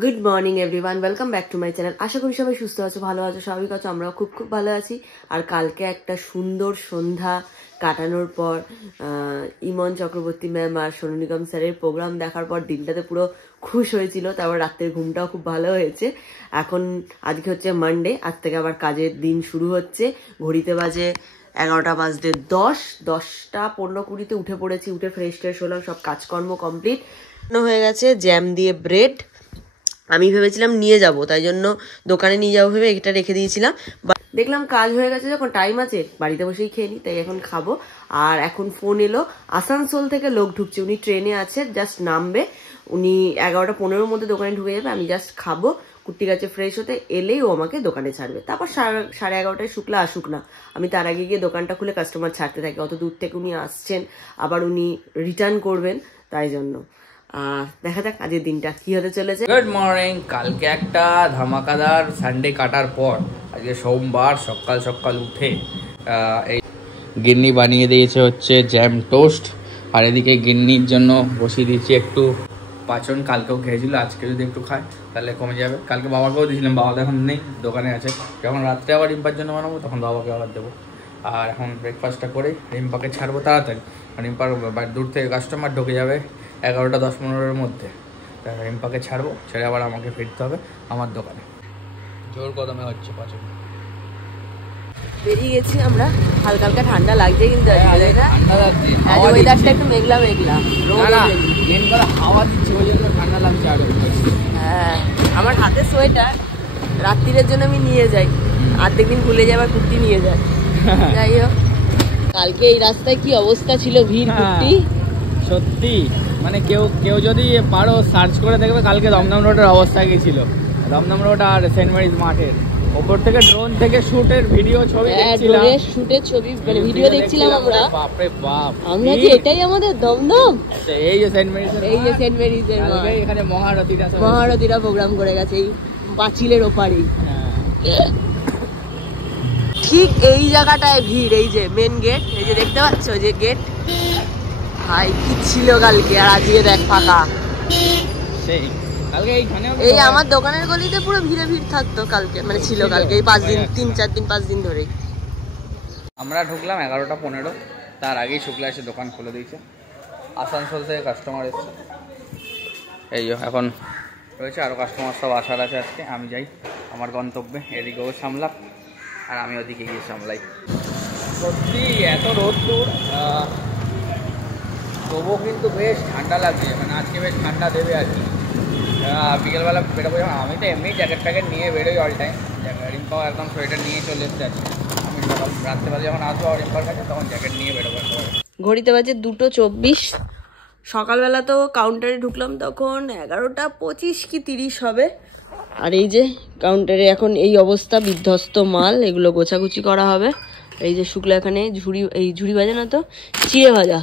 Good morning everyone, welcome back to my channel. আশা করি সবাই সুস্থ আছো, ভালো আছো, স্বাভাবিক আছো। আমরাও খুব খুব ভালো আছি। আর কালকে একটা সুন্দর সন্ধ্যা কাটানোর পর ইমন চক্রবর্তী ম্যাম আর সোনু নিগম স্যারের প্রোগ্রাম দেখার পর দিনটাতে পুরো খুশ হয়েছিল। তারপর রাত্রের ঘুমটাও খুব ভালো হয়েছে। এখন আজকে হচ্ছে মানডে, আজ থেকে আবার কাজের দিন শুরু হচ্ছে। ঘড়িতে বাজে 11টা বাজতে 10:15 উঠে পড়েছি। উঠে ফ্রেশ ট্রেশ হলাম, সব কাজকর্ম কমপ্লিট হয়ে গেছে। জ্যাম দিয়ে ব্রেড আমি ভেবেছিলাম নিয়ে যাব, তাই জন্য দোকানে নিয়ে যাবো ভেবে এটা রেখে দিয়েছিলাম। দেখলাম কাজ হয়ে গেছে, যখন টাইম আছে বাড়িতে বসেই খেয়ে নিই, তাই এখন খাবো। আর এখন ফোন এলো, আসানসোল থেকে লোক ঢুকছে, উনি ট্রেনে আছে, জাস্ট নামবে। উনি 11:15 মধ্যে দোকানে ঢুকে যাবে। আমি জাস্ট খাবো, কুর্তি গাছে ফ্রেশ হতে এলেই ও আমাকে দোকানে ছাড়বে। তারপর 11:30 শুক্লা আসুক না, আমি তার আগে গিয়ে দোকানটা খুলে কাস্টমার ছাড়তে থাকি। অত দূর থেকে উনি আসছেন, আবার উনি রিটার্ন করবেন, তাই জন্য দেখা যাক আজকের দিনটা কি হতে চলেছে। Good morning. কালকে একটা ধামাকাদার সানডে কাটার পর আজকে সোমবার সকাল সকাল উঠে এই গিন্নি বানিয়ে দিয়েছে হচ্ছে জ্যাম টোস্ট, আর এদিকে গিন্নির জন্য বসিয়ে দিয়েছি একটু পাচন। কালকেও খেয়েছিল, আজকে যদি একটু খায় তাহলে কমে যাবে। কালকে বাবাকেও দিয়েছিলাম, বাবা তো এখন নেই, দোকানে আছে। যখন রাত্রে আবার রিম্পার জন্য বানাবো তখন বাবাকে আবার দেবো। আর এখন ব্রেকফাস্টটা করে রিম্পাকে ছাড়বো তাড়াতাড়ি। রিম্পার দূর থেকে কাস্টমার ঢুকে যাবে 11টা 10-15-এর মধ্যে। রিম্পাকে ছাড়বো, ছেড়ে আবার আমাকে ফিরতে হবে আমার দোকানে। জোর কদমে হচ্ছে পাচন। বেরিয়ে গেছি আমরা, হালকা হালকা ঠান্ডা লাগছে কিন্তু ঠান্ডা লাগছে, ওয়েদারটা একটু মেঘলা মেঘলা, হাওয়া দিচ্ছে ওই জন্য ঠান্ডা লাগছে আরো। হ্যাঁ, আমার হাতে সোয়েটার রাত্রিরের জন্য আমি নিয়ে যাই, অর্ধেক দিন ভুলে যাবার কুর্তি নিয়ে যাই। যাই হোক, কালকে এই রাস্তায় কি অবস্থা ছিল, ভিড় কুর্তি সত্যি। মানে কেউ যদি পারো সার্চ করে দেখবে কালকে দমদম রোডের অবস্থা কি ছিল। দমদম রোড আর সেন্ট মেরিজ মাঠের ওপর থেকে ড্রোন থেকে শুটের ভিডিও ছবি দেখছিলাম, শুটের ছবি মানে ভিডিও দেখছিলাম আমরা। বাপরে বাপ, আমরা যে এটাই আমাদের দমদম। এই যে সেন্ট মেরিজ, এই যে সেন্ট মেরিজের এখানে মহারথীরা প্রোগ্রাম করে গেছে এই পাঁচিলের ওপারেই। ঠিক এই জায়গাটায় ভিড়, এই যে মেন গেট, এই যে দেখতে পাচ্ছ যে গেট। ভাই কি ছিল কালকে, আর আজকে দেখ ফাঁকা। সেই কালকে এই আমার দোকানের গলিতে পুরো ভিড়ে ভিড় থাকতো কালকে, মানে ছিল কালকে এই 5 দিন 3-4 দিন 5 দিন ধরেই। আমরা ঢুকলাম 11টা 15, তার আগেই শুক্লা এসে দোকান খুলে দিয়েছে। আসানসোল থেকে কাস্টমার এসছে, এই এখন রয়েছে আরও কাস্টমার সব আসার আছে আজকে। আমি যাই আমার গন্তব্যে, এদিকেও সামলাম আর আমি ওদিকে গিয়ে সামলাই। সত্যি এত রোদ্দুর, তবুও কিন্তু বেশ ঠান্ডা লাগছে। মানে আজকে বেশ ঠান্ডা দেবে আর কি। বিকেলবেলা বেরোবো যখন, আমি তো এমনি জ্যাকেট প্যাকেট নিয়ে বেরোই অল টাইম। রিম্পাও একদম সোয়েটার নিয়ে চলে এসছে আজকে। আমি রাত্রেবেলা যখন আসবো রিম্পার কাছে তখন জ্যাকেট নিয়ে বেরোবো। ঘড়িতে বাজে 2:24। সকালবেলা তো কাউন্টারে ঢুকলাম তখন 11:25 কি 30 হবে। আর এই যে কাউন্টারে এখন এই অবস্থা, বিধ্বস্ত মাল, এগুলো গোছাগুছি করা হবে। এই যে শুক্লা এখানে ঝুড়ি ভাজা না তো চিড়ে ভাজা,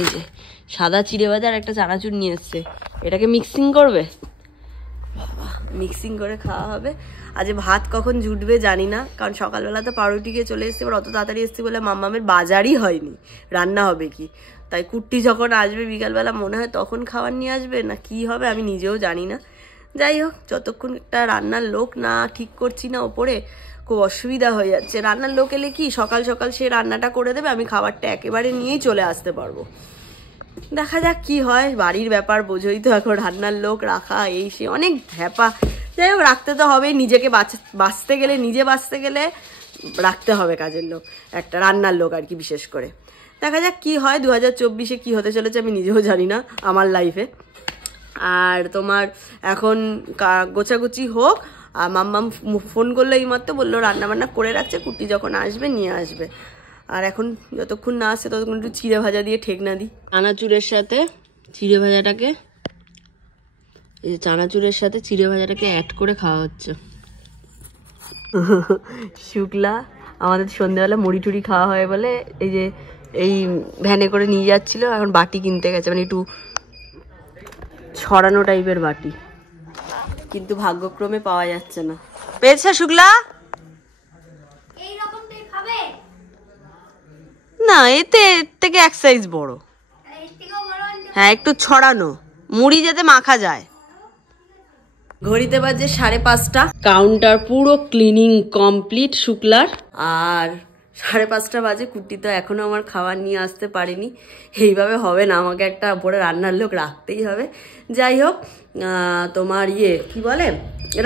এই যে সাদা চিড়ে ভাজা আর একটা চানাচুর নিয়ে এসছে, এটাকে মিক্সিং করবে, মিক্সিং করে খাওয়া হবে। আজ ভাত কখন জুটবে জানি না, কারণ সকালবেলা তো পাউরুটি গিয়ে চলে এসছে, এবার অত তাড়াতাড়ি এসছে বলে মাম্মামের বাজারই হয়নি, রান্না হবে কি। তাই কুট্টি যখন আসবে বিকালবেলা মনে হয় তখন খাবার নিয়ে আসবে, না কি হবে আমি নিজেও জানি না। যাই হোক, যতক্ষণ একটা রান্নার লোক না ঠিক করছি না ওপরে, খুব অসুবিধা হয়ে যাচ্ছে। রান্নার লোক এলে কি সকাল সকাল সে রান্নাটা করে দেবে, আমি খাবারটা একেবারে নিয়েই চলে আসতে পারবো। দেখা যাক কি হয়, বাড়ির ব্যাপার বোঝোই তো, এখন রান্নার লোক রাখা এই সে অনেক ভ্যাপা। যাই হোক, রাখতে তো হবেই, নিজেকে বাঁচতে গেলে, নিজে বাঁচতে গেলে রাখতে হবে কাজের লোক, একটা রান্নার লোক আর কি। বিশেষ করে দেখা যাক কি হয়, 2024-এ কি হতে চলেছে আমি নিজেও জানি না আমার লাইফে। আর তোমার এখন গোছাগুছি হোক। আর মাম্মাম ফোন করলো এইমাত্র, বললো রান্না বান্না করে রাখছে, কুটি যখন আসবে নিয়ে আসবে। আর এখন যতক্ষণ না আসছে ততক্ষণ একটু চিড়ে ভাজা দিয়ে ঠেকনা দিই। চানাচুরের সাথে চিড়ে ভাজাটাকে, এই যে চানাচুরের সাথে চিড়ে ভাজাটাকে অ্যাড করে খাওয়া হচ্ছে। শুক্লা আমাদের সন্ধ্যেবেলা মুড়ি টুড়ি খাওয়া হয় বলে এই যে এই ভ্যানে করে নিয়ে যাচ্ছিল, এখন বাটি কিনতে গেছে, মানে একটু ছড়ানো টাইপের বাটি, কিন্তু ভাগ্যক্রমে পাওয়া যাচ্ছে না। পেয়েছে শুক্লা? না, এতে এর থেকে এক সাইজ বড়। হ্যাঁ, একটু ছড়ানো মুড়ি যাতে মাখা যায়। ঘড়িতে বাজে 5:30, কাউন্টার পুরো ক্লিনিং কমপ্লিট শুক্লার। আর 5:30 বাজে, কুট্টি তো এখনো আমার খাবার নিয়ে আসতে পারেনি। এইভাবে হবে না, আমাকে একটা উপরে রান্নার লোক রাখতেই হবে। যাই হোক, তোমার কি বলে,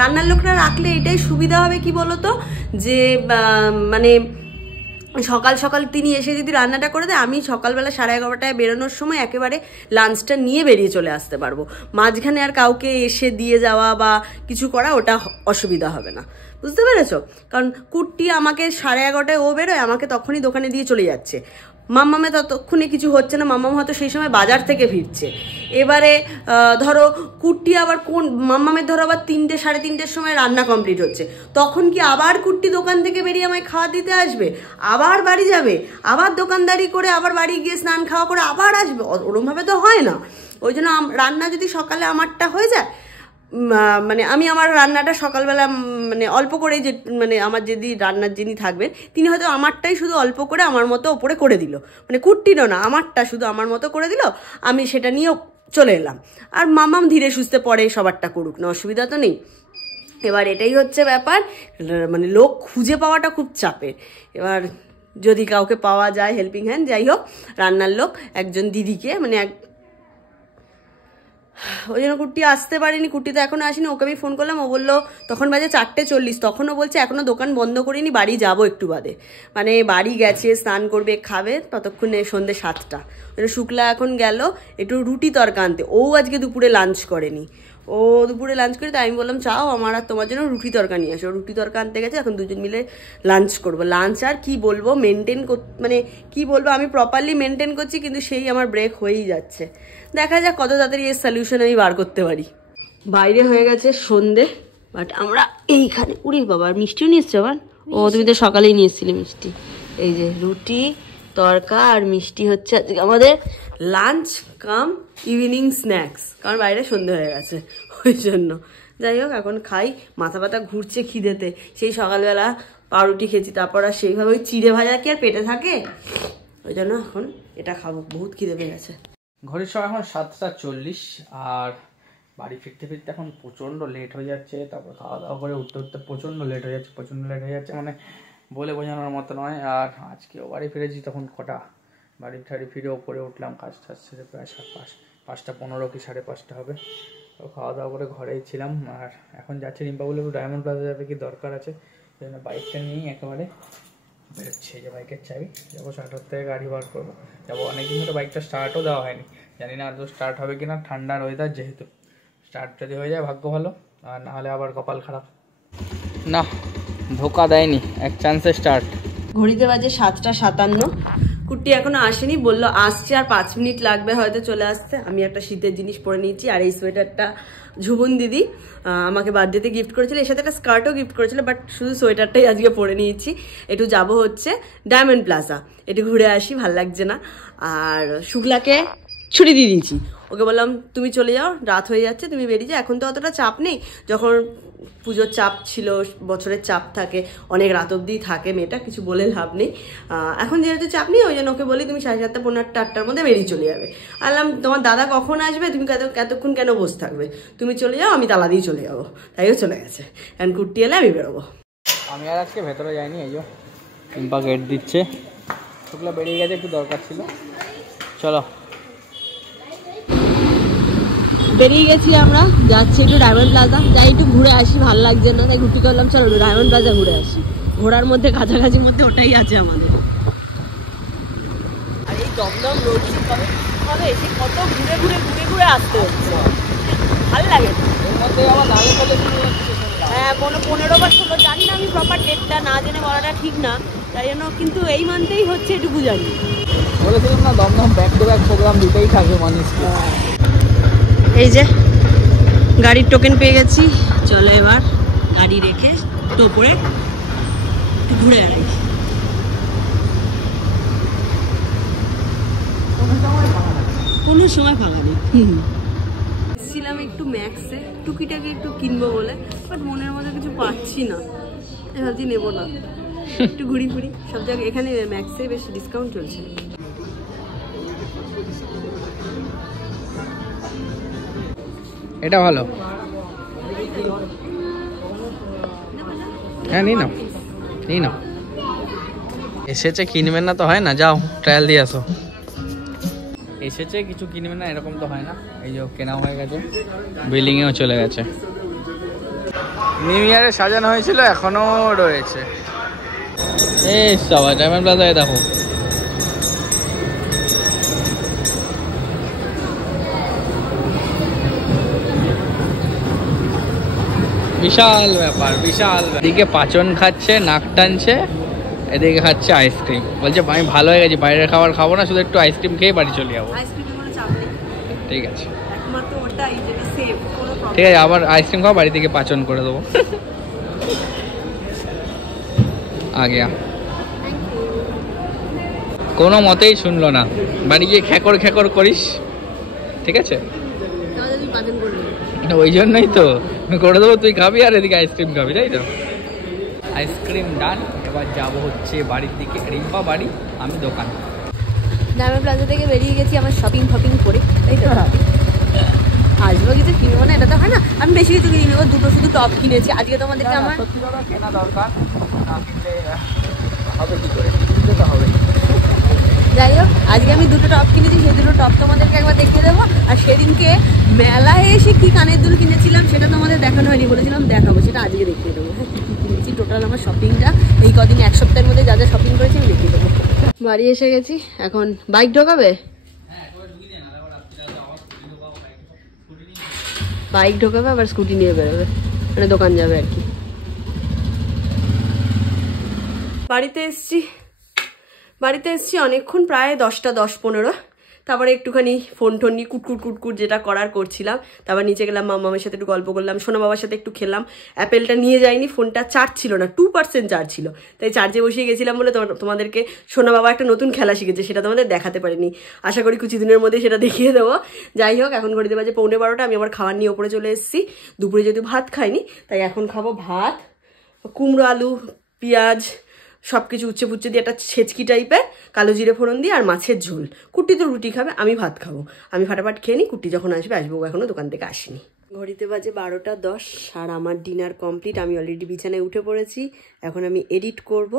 রান্নার লোকরা রাখলে এটাই সুবিধা হবে কি বলতো, যে মানে সকাল সকাল তিনি এসে যদি রান্নাটা করে দেয়, আমি সকালবেলা 11:30টায় বেরোনোর সময় একেবারে লাঞ্চটা নিয়ে বেরিয়ে চলে আসতে পারবো। মাঝখানে আর কাউকে এসে দিয়ে যাওয়া বা কিছু করা ওটা অসুবিধা হবে না, বুঝতে পেরেছো? কারণ কুট্টি আমাকে 11:30টায় ও বেরোয়, আমাকে তখনই দোকানে দিয়ে চলে যাচ্ছে। মাম্মামে ততক্ষণে কিছু হচ্ছে না, মাম্মাম হয়তো সেই সময় বাজার থেকে ফিরছে। এবারে ধরো কুট্টি আবার মাম্মামের ধরো আবার 3টে 3:30-র সময় রান্না কমপ্লিট হচ্ছে, তখন কি আবার কুট্টি দোকান থেকে বেরিয়ে আমায় খাওয়া দিতে আসবে, আবার বাড়ি যাবে, আবার দোকানদারি করে আবার বাড়ি গিয়ে স্নান খাওয়া করে আবার আসবে? ওরমভাবে তো হয় না। ওই জন্য রান্না যদি সকালে আমারটা হয়ে যায়, মানে আমি আমার রান্নাটা সকালবেলা মানে অল্প করে, যে মানে আমার যদি রান্নার যিনি থাকবেন তিনি হয়তো আমারটাই শুধু অল্প করে আমার মতো ওপরে করে দিল, মানে কুট্টিরও না, আমারটা শুধু আমার মতো করে দিল, আমি সেটা নিয়ে চলে এলাম। আর মামাম ধীরে সুস্থে পরে সবারটা করুক না, অসুবিধা তো নেই। এবার এটাই হচ্ছে ব্যাপার, মানে লোক খুঁজে পাওয়াটা খুব চাপের। এবার যদি কাউকে পাওয়া যায় হেল্পিং হ্যান্ড, যাই হোক, রান্নার লোক একজন দিদিকে, মানে ওই জন্য কুট্টি আসতে পারেনি। কুট্টি তো এখনো আসেনি, ওকে আমি ফোন করলাম, ও বললো তখন বাজে 4:40, তখনও বলছে এখনো দোকান বন্ধ করিনি, বাড়ি যাবো একটু বাদে। মানে বাড়ি গেছে, স্নান করবে, খাবে, ততক্ষণে সন্ধ্যে 7টা। শুক্লা এখন গেল একটু রুটি তরকা আনতে, ও আজকে দুপুরে লাঞ্চ করেনি, ও দুপুরে লাঞ্চ করে, তাই আমি বললাম চাও আমার আর তোমার জন্য রুটি তরকা নিয়ে আসো। রুটি তরকা আনতে গেছে, এখন দুজন মিলে লাঞ্চ করবো। লাঞ্চ আর কি বলবো, মানে কি বলবো, আমি প্রপারলি মেনটেন করছি, কিন্তু সেই আমার ব্রেক হয়েই যাচ্ছে। দেখা যাক কত তাড়াতাড়ি এর সলিউশন আমি বার করতে পারি। বাইরে হয়ে গেছে সন্ধে, বাট আমরা এইখানে, উড়ি বাবা, মিষ্টিও নিয়ে এসছে আবার। ও তুমি তো সকালেই নিয়ে এসেছিলে মিষ্টি। এই যে রুটি তরকা আর মিষ্টি হচ্ছে আজকে আমাদের লাঞ্চ কাম ইভিনিং স্ন্যাক্স, কারণ বাইরে সন্ধে হয়ে গেছে ওই জন্য। যাই হোক, এখন খাই, মাথা ব্যথা ঘুরছে খিদেতে। সেই সকালবেলা পাউরুটি খেয়েছি, তারপর আর সেইভাবে ওই চিড়ে ভাজা কি আর পেটে থাকে, ওই জন্য এখন এটা খাবো, বহুত খিদে পেয়ে গেছে। ঘড়ির সময় এখন 7:40, আর বাড়ি ফিরতে ফিরতে এখন প্রচণ্ড লেট হয়ে যাচ্ছে। তারপর খাওয়া দাওয়া করে উঠতে উঠতে প্রচণ্ড লেট হয়ে যাচ্ছে, মানে বলে বোঝানোর মতো নয়। আর আজকেও বাড়ি ফিরেছি, তখন কটা, বাড়ি ফিরে ওপরে উঠলাম, কাজ টাজ সেরে প্রায় 5:15 কি 5:30 হবে। তো খাওয়া দাওয়া করে ঘরেই ছিলাম। আর এখন যাচ্ছে, রিম্পা বলে ডায়মন্ড প্লাজা যাবে, কি দরকার আছে, সেই জন্য বাইকটা নিয়েই একেবারে বেরোচ্ছে। যে বাইকের চাবি, যাবো শাটার থেকে গাড়ি বার করবো, যাবো। অনেকদিন ধরে বাইকটা স্টার্টও দেওয়া হয়নি, জানি না আদৌ স্টার্ট হবে কিনা। ঠান্ডার ওয়েদার যেহেতু, স্টার্ট যদি হয়ে যায় ভাগ্য ভালো, আর না হলে আবার কপাল খারাপ। না, ধোকা দেয়নি, এক চান্সে স্টার্ট। ঘড়িতে বাজে 7:57, কুট্টি এখনো আসেনি, বললো আসছে আর 5 মিনিট লাগবে হয়তো চলে আসতে। আমি একটা শীতের জিনিস পরে নিয়েছি, আর এই সোয়েটারটা ঝুবুন দিদি আমাকে বার্থডেতে গিফট করেছিল, এর সাথে একটা স্কার্টও গিফট করেছিল, বাট শুধু সোয়েটারটাই আজকে পরে নিয়েছি। একটু যাবো হচ্ছে ডায়মন্ড প্লাজা, একটু ঘুরে আসি, ভাল লাগছে না। আর শুক্লাকে ছুটি দিয়ে দিয়েছি, ওকে বললাম তুমি চলে যাও, রাত হয়ে যাচ্ছে, তুমি বেরিয়ে যাও। এখন তো অতটা চাপ নেই, যখন পুজোর চাপ ছিল, বছরের চাপ থাকে, অনেক রাত অবধি থাকে মেয়েটা, কিছু বলে লাভ নেই। এখন যেহেতু চাপ নেই, ওই জন্য ওকে বলি তুমি 7:30, 7:45, 8টার মধ্যে বেরিয়ে চলে যাবে। আনলাম তোমার দাদা কখন আসবে, তুমি এতক্ষণ কেন বসে থাকবে, তুমি চলে যাও, আমি তালা দিয়ে চলে যাবো। তাইও চলে গেছে, এখন কুট্টি এলে আমি বেরোবো। আমি আর আজকে ভেতরে যাইনি, এই যে রিম্পা গেট দিচ্ছে, শুক্লা বেরিয়ে গেছে, একটু দরকার ছিল। চলো, বেরিয়ে গেছি আমরা, যাচ্ছি একটু ডায়মন্ড প্লাজা, যাই একটু ঘুরে আসি, ভালো লাগছে না, তাই ঘুরতে করলাম চলো ডায়মন্ড প্লাজা ঘুরে আসি। ঘোরার মধ্যে কাছাকাছির মধ্যে ওটাই আছে আমাদের। আর এই দমদম রোড কবে হবে, সে কত ঘুরে ঘুরে ঘুরে ঘুরে আসতে হচ্ছে, ভালো লাগে। হ্যাঁ, 15 বা 16, জানি না আমি প্রপার ডেটটা, না জেনে বলাটা ঠিক না, তাই জন্য কিন্তু এই মানতেই হচ্ছে এটুকু জানি। বলেছিলাম না, দমদম ব্যাক টু ব্যাক প্রোগ্রাম দিতেই থাকবে মানুষকে। এই যে গাড়ির টোকেন পেয়ে গেছি, চলো এবার গাড়ি রেখে টোপরে একটু ঘুরে আড়াই। কোনো সময় ফাঁকা নেই। ছিলাম একটু ম্যাক্সে, টুকিটাকে একটু কিনবো বলে, বাট মনের মধ্যে কিছু পাচ্ছি না, ভাবছি নেবো না, একটু ঘুরি ফুরি সব জায়গায়। এখানে ম্যাক্সে বেশ ডিসকাউন্ট চলছে। এটা ভালো, হ্যাঁ নিই নাও। এসেছে কিনবে না তো হয় না, যাও ট্রায়াল দিয়ে আসো। এসেছে কিছু কিনবে না এরকম তো হয় না। এই যে কেনা হয়ে গেছে, বিলিংয়েও চলে গেছে। নিউ ইয়ারে সাজানো হয়েছিল, এখনো রয়েছে। এই সবাই ডায়মন্ড প্লাজায় দেখো, বিশাল ব্যাপার, বিশাল। এদিকে পাচন খাচ্ছে, নাক টানছে, এদিকে খাচ্ছে আইসক্রিম। বলছে আমি ভালো হয়ে গেছি, বাইরের খাবার খাবো না, শুধু একটু আইসক্রিম খেয়ে বাড়ি চলে যাবো। ঠিক আছে, ঠিক আছে, আবার আইসক্রিম খাও, বাড়ি থেকে পাচন করে দেবো। আগে কোনো মতেই শুনলো না, বাড়ি গিয়ে খ্যাকর খ্যাকর করিস, ঠিক আছে? ওই জন্যই তো করে দেবো, তুই খাবি আর এদিকে আইসক্রিম খাবি, তাই তো? আইসক্রিম ডান। এবার যাবো হচ্ছে বাড়ির দিকে, রিম্পা বাড়ি, আমি দোকান। ডায়মন্ড প্লাজা থেকে বেরিয়ে গেছি আমার শপিং করে, তাই তো? আসবো কিছু কিনবো না, এটা তো হয় না। আমি বেশি কিছু কিনে নেবো, দুটো শুধু টপ কিনেছি আজকে তোমাদেরকে। আমার কেনা দরকার, হবে কি করে, কিনতে তো হবে। যাই হোক, আজকে আমি দুটো টপ কিনেছি, সেই দুটো টপ তোমাদেরকে একবার দেখিয়ে দেবো। আর সেদিনকে মেলায় এসে কি কানের দুল কিনেছিলাম সেটা তোমাদের দেখানো হয়নি, বলেছিলাম দেখাবো, সেটা আজকে দেখিয়ে দেবো। হ্যাঁ, কি কিনেছি টোটাল আমার শপিংটা এই কদিন, এক সপ্তাহের মধ্যে যা যা শপিং করেছি আমি দেখিয়ে দেবো। বাড়ি এসে গেছি, এখন বাইক ঢোকাবে, বাইক ঢোকাবে আবার স্কুটি নিয়ে বেরোবে, মানে দোকান যাবে আর কি। বাড়িতে এসছি অনেকক্ষণ, প্রায় 10টা 10-15। তারপরে একটুখানি ফোন নিয়ে কুটকুট যেটা করার করছিলাম। তারপর নিচে গেলাম, মামার সাথে একটু গল্প করলাম, সোনা বাবার সাথে একটু খেলাম। অ্যাপেলটা নিয়ে যাইনি, ফোনটা চার্জ ছিল না, 2% চার্জ ছিল, তাই চার্জে বসিয়ে গেছিলাম বলে তোমাদেরকে সোনা বাবা একটা নতুন খেলা শিখেছে, সেটা তোমাদের দেখাতে পারিনি। আশা করি কিছুদিনের মধ্যে সেটা দেখিয়ে দেবো। যাই হোক, এখন ঘড়িতে বাজে 11:15। আমি আমার খাবার নিয়ে ওপরে চলে এসেছি। দুপুরে যেহেতু ভাত খাইনি, তাই এখন খাবো ভাত, কুমড়ো আলু পেঁয়াজ সব কিছু উচ্ছে পুচ্ছে দিয়ে একটা ছেচকি টাইপের, কালো জিরে ফোড়ন দিয়ে, আর মাছের ঝোল। কুট্টি তো রুটি খাবে, আমি ভাত খাবো। আমি ফাটাফাট খেয়ে নিই, কুট্টি যখন আসবো এখনো দোকান থেকে আসিনি। ঘড়িতে বাজে 12:10 আর আমার ডিনার কমপ্লিট। আমি অলরেডি বিছানায় উঠে পড়েছি। এখন আমি এডিট করব,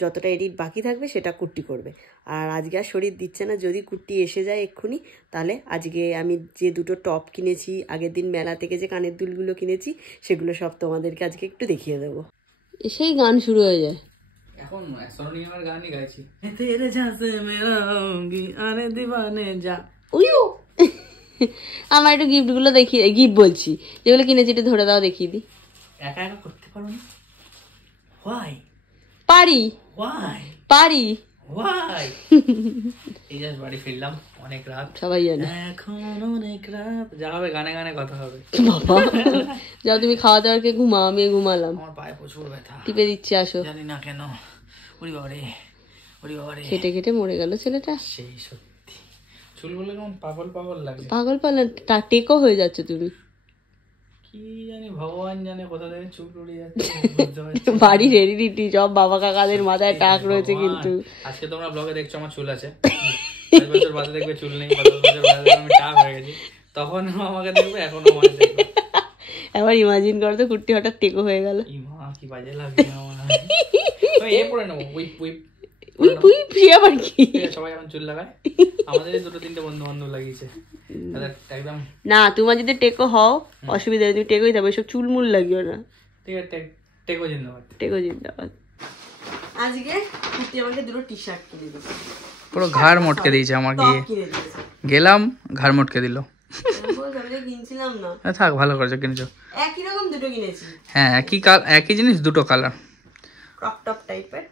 যতটা এডিট বাকি থাকবে সেটা কুট্টি করবে। আর আজকে আর শরীর দিচ্ছে না, যদি কুট্টি এসে যায় এক্ষুনি, তাহলে আজকে আমি যে দুটো টপ কিনেছি, আগের দিন মেলা থেকে যে কানের দুলগুলো কিনেছি, সেগুলো সব তোমাদেরকে আজকে একটু দেখিয়ে দেবো। এসেই গান শুরু হয়ে যায়। এখন সোনিয়ার গানই গাইছি, তেরে ঝাঁসে মেরা হোগি আরে দিওয়ানে যা। উইউ, আমার একটু গিফটগুলো দেখিয়ে, গিফট বলছি যেগুলো কিনেছি একটু ধরে দাও, দেখিয়ে দিই। একা একা করতে পারো না? হোয়াই? পারি, পারি। হোয়াই? এই জাস্ট বাড়ি ফিরলাম, অনেক রাত, সবাই জানে এখন অনেক রাত। যা হবে গানে গানে কথা হবে। বাবা যাও তুমি খাওয়া দাওয়াকে ঘুমাও, আমি ঘুমালাম। আমার পায়ে প্রচুর ব্যথা, টিপে দিচ্ছি, আসো। জানি না কেন, ওরে বাবারে, ওরে বাবারে, খেটে খেটে মরে গেল ছেলেটা। সেই সত্যি চুলগুলো কেমন পাগল পাগল লাগে, পাগল পাগল টেকো হয়ে যাচ্ছে তুমি। কি জানি ভগবান জানে কোথা থেকে চুল উড়ে যাচ্ছে। বাড়ির হেরিডিটি সব বাবা কাকাদের মাথায় টাক রয়েছে। কিন্তু আজকে তোমরা ব্লগে দেখছো আমার চুল আছে, 5 বছর বাদে দেখবে চুল নেই, 5 বছর বাদে আমি টাক হয়ে গেছি, তখন আমাকে দেখবে, এখনো আমাকে দেখবে। এবার ইমাজিন করো তো কুট্টি হঠাৎ টেকো হয়ে গেল, কি বাজে লাগে আমার। এ পরে নেবো উইপ উইপ, আবার কি সবাই এখন চুল লাগায়, আমাদের 2-3টে বন্ধু বান্ধব লাগিয়েছে একদম। না তোমার যদি টেকো হও অসুবিধা নেই, তুমি টেকোই থাকবে, সব চুলমুল লাগিও না, ঠিক আছে? টেকো জিন্দাবাদ, টেকো জিন্দাবাদ। আজকে কুট্টি আমাকে দুটো টি শার্ট কিনে দিয়েছে, পুরো ঘাড় মটকে দিয়েছে আমার, গিয়ে গেলাম ঘাড় মটকে দিল। কিনছিলাম না, থাক ভালো করেছো, কিনেছো। একই রকম দুটো কিনেছি, হ্যাঁ একই জিনিস, দুটো কালার, ক্রপ টপ টাইপের।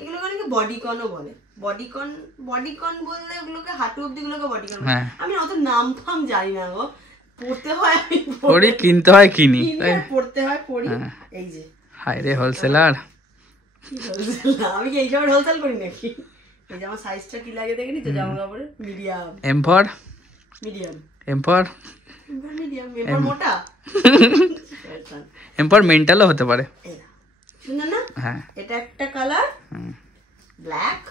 এগুলো অনেকে বডিকনও বলে, বডিকন বললে ওগুলোকে হাঁটু অব্দি গুলোকে বডিকন। আমি অত নাম ফাম জানি না গো, পড়তে হয় আমি পড়ি, কিনতে হয় কিনি, পড়তে হয় পড়ি। এই যে হায় রে হোলসেলার, আমি কি এইসব হোলসেল করি নাকি? এই যে আমার সাইজটা কি লাগে দেখেনি তো জামা কাপড়ে, মিডিয়াম এমফর, মিডিয়াম এমফর, মিডিয়াম, এমফর মোটা, এমফর মেন্টালও হতে পারে, শুনুন না। হ্যাঁ, এটা একটা কালার ব্ল্যাক,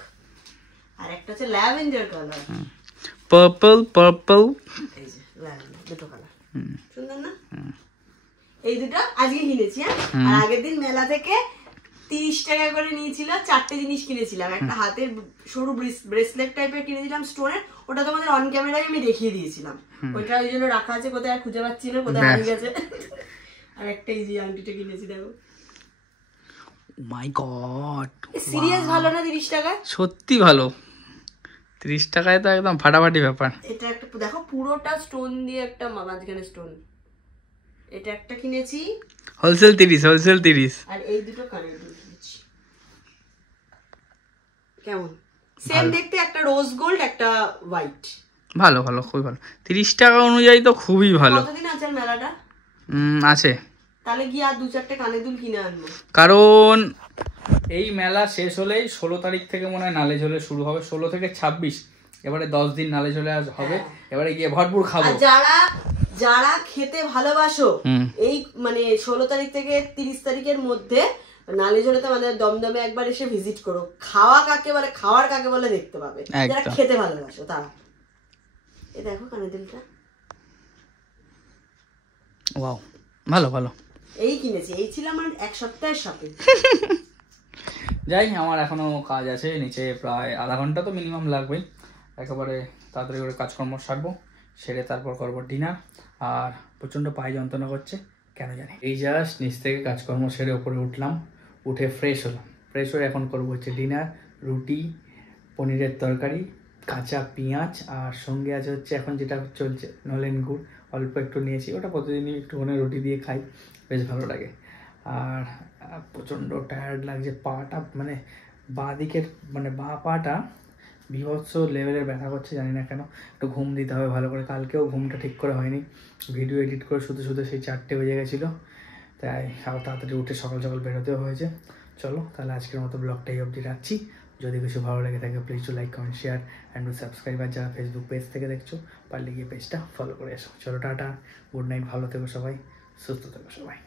আর একটা হচ্ছে ল্যাভেন্ডার কালার, পার্পল, এই যে ল্যাভেন্ডার, দুটো কালার, সুন্দর না? এই দুটো আজকে কিনেছি। আর আগের দিন মেলা থেকে 30 টাকা করে নিয়েছিল, 4টে জিনিস কিনেছিলাম। একটা হাতের সরু ব্রেসলেট টাইপের কিনেছিলাম স্টোনের, ওটা তোমাদের অন ক্যামেরায় আমি দেখিয়ে দিয়েছিলাম। ওইটা ওই জন্য রাখা আছে, কোথায় আর খুঁজে পাচ্ছি না, কোথায় হারিয়ে গেছে। আর একটা এই যে আংটিটা কিনেছি, দেখো। মাই গড, সিরিয়াস ভালো না 30 টাকায়? সত্যি ভালো, 30 টাকায় তো একদম ফাটাফাটি ব্যাপার। এটা একটা দেখো, পুরোটা স্টোন দিয়ে, একটা মাঝখানে স্টোন। এটা একটা কিনেছি, হোলসেল 30। আর এই দুটো কানের দুল কিনেছি। কেমন সেম দেখতে, একটা রোজ গোল্ড, একটা হোয়াইট। ভালো ভালো, খুবই ভালো। 30 টাকা অনুযায়ী তো খুবই ভালো। কতদিন আছে মেলাটা? আছে। তাহলে গিয়ে আর 2-4টে কানের দুল কিনে আনবো। কারণ এই মেলা শেষ হলেই 16 তারিখ থেকে মনে হয় নালে ঝোলে শুরু হবে, 16 থেকে 26, এবারে 10 দিন নালে ঝোলে হবে। এবারে গিয়ে ভরপুর খাবো। যারা খেতে ভালোবাসো, এই মানে 16 তারিখ থেকে 30 তারিখের মধ্যে নালে ঝোলেতে আমাদের দমদমে একবার এসে ভিজিট করো। খাওয়ার কাকে বলে দেখতে পাবে, যারা খেতে ভালোবাসো তারা। এই দেখো কানের দুলটা, ওয়াও, ভালো ভালো। এই কিনেছি, এই ছিল আমার 1 সপ্তাহের শপিং। যাই, আমার এখনো কাজ আছে নিচে, প্রায় আধা ঘন্টা তো মিনিমাম লাগবেই। একেবারে তাড়াতাড়ি করে কাজকর্ম সারবো, সেরে তারপর করবো ডিনার। আর প্রচণ্ড পায়ে যন্ত্রণা করছে, কেন জানি। এই জাস্ট নিচ থেকে কাজকর্ম সেরে ওপরে উঠলাম, উঠে ফ্রেশ হলাম। ফ্রেশ হয়ে এখন করবো হচ্ছে ডিনার, রুটি, পনিরের তরকারি, কাঁচা পেঁয়াজ, আর সঙ্গে আছে হচ্ছে এখন যেটা চলছে নলেন গুড়, অল্প একটু নিয়েছি। ওটা প্রতিদিনই একটুখানি রুটি দিয়ে খাই, বেশ ভালো লাগে। আর প্রচণ্ড টায়ার্ড লাগছে, পাটা মানে বাঁ দিকের মানে বাঁ পাটা বিভৎস লেভেলের ব্যথা করছে, জানি না কেন। একটু ঘুম দিতে হবে ভালো করে, কালকেও ঘুমটা ঠিক করে হয়নি, ভিডিও এডিট করে শুধু সেই 4টে বেজে গেছিলো। তাই আবার তাড়াতাড়ি উঠে সকাল সকাল বেরোতেও হয়েছে। চলো তাহলে আজকের মতো ব্লগটা এই অবধি রাখছি। যদি কিছু ভালো লেগে থাকে please to like, comment, share and to subscribe. আর যারা ফেসবুক পেজ থেকে দেখছো পারলে গিয়ে পেজটা ফলো করে এসো। চলো টাটা, গুড নাইট, ভালো থেকো সবাই, সুস্থ থেকো সবাই।